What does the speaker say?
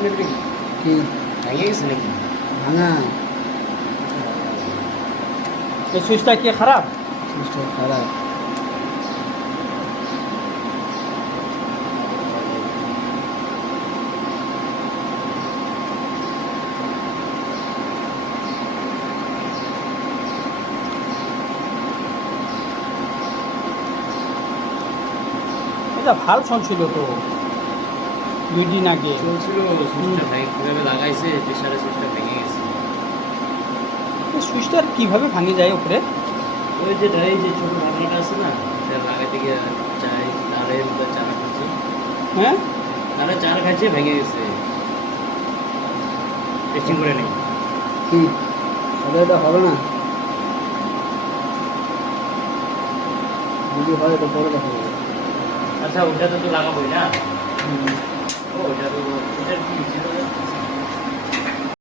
কি ভেঙে গেছে নাকি? ভাঙা এই সুইচটা কি খারাপ? সুইচটা খারাপ। এটা ভাল চলছিল তো 2 দিন আগে। চলছিল, সুইচটা ভেঙে কীভাবে লাগাইছে প্রেশারে সুইচটা ভেঙে গেছে। এই সুইচটা কীভাবে ভাঙে যায় উপরে? ওই যে ছোটো ঢাকনাটা আছে না, এটা লাগাইতে গিয়ে তারের মধ্যে চার খাচ্ছে, হ্যাঁ তারে চার খাচ্ছে ভেঙে গেছে। টেস্টিং করে নেই। কি তবে এটা হবে না, যদি হয় তো পরে দেখা যাবে। আচ্ছা ওটা তো লাগাবোই না। হুম।